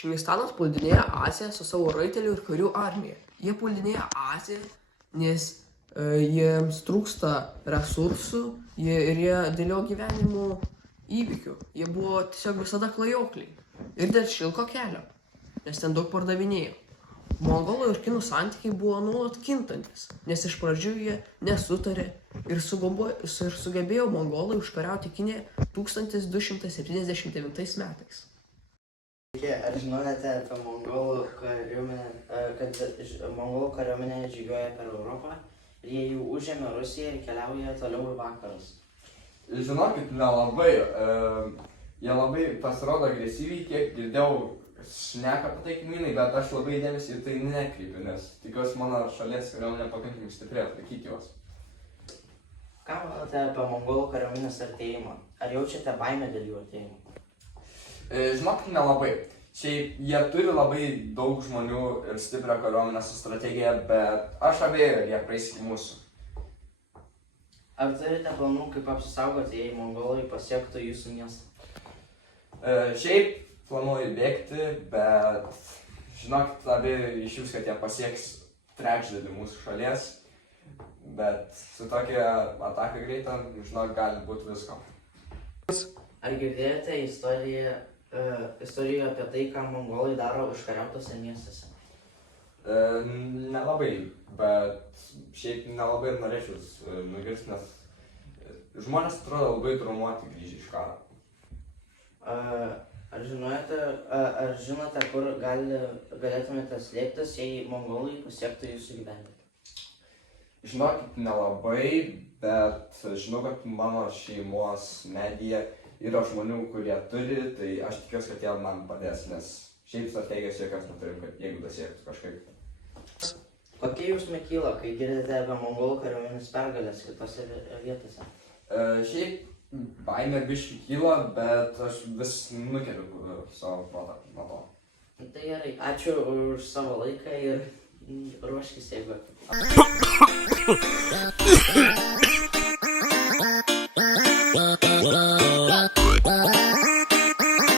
Čingistanas puldinėja Aziją su savo raitelių ir karių armija. Jie puldinėja Aziją, nes jiems trūksta resursų ir jie dėl jo gyvenimo įvykių. Jie buvo tiesiog visada klajokliai. Ir dėl šilko kelio, nes ten daug pardavinėjo. Mongolų ir kinų santykiai buvo nuolat kintantis, nes iš pradžių jie nesutarė ir sugebėjo mongolai užkariauti Kiniją 1279 metais. Ar žinote apie mongolų kariuomenę, kad mongolų kariuomenė žygiuoja per Europą ir jie jau užėmė Rusiją ir keliauja toliau į vakarus? Žinokit, nelabai. Jie labai pasirodo agresyviai, kiek girdėjau šneka apie tai kaimynai, bet aš labai dėmesį į tai nekreipiu, nes tikiuosi mano šalies kariuomenė pakankamai stipriai atlaikyti juos. Ką manote apie mongolų kariuomenės artėjimą? Ar jaučiate baimę dėl jų artėjimo? Žinokit, nelabai. Šiaip jie turi labai daug žmonių ir stiprią kariuomenę su strategija, bet aš abejoju, ar jie praeis iki mūsų. Ar turite planų, kaip apsisaugoti, jei mongolai pasiektų jūsų miestą? Šiaip planuoju bėgti, bet žinokit, abi iš jūs, kad jie pasieks trečdalį mūsų šalies, bet su tokia ataka greita, žinok, gali būti visko. Ar girdėjote istoriją apie tai, ką mongolai daro užkariautose miestuose? Nelabai, bet šiaip nelabai ir norėčiau nugirsti, nes žmonės atrodo labai traumuoti grįžę iš karo. Ar žinote, kur galėtumėte slėptis, jei mongolai pasiektų jūsų gyvenvietę? Žinokit, nelabai, bet žinau, kad mano šeimos medyje yra žmonių, kurie turi, tai aš tikiuosi, kad jie man padės, nes šiaip strategijos jokios neturim, kad jeigu pasiektų kažkaip. Kokie jausmai kyla, kai girdite apie mongolų kariuomenės pergalės kitose vietose? Šiaip baimė biškį kyla, bet aš vis nukeliu savo protą nuo to. Tai gerai, ačiū už savo laiką ir ruoškis, jeigu.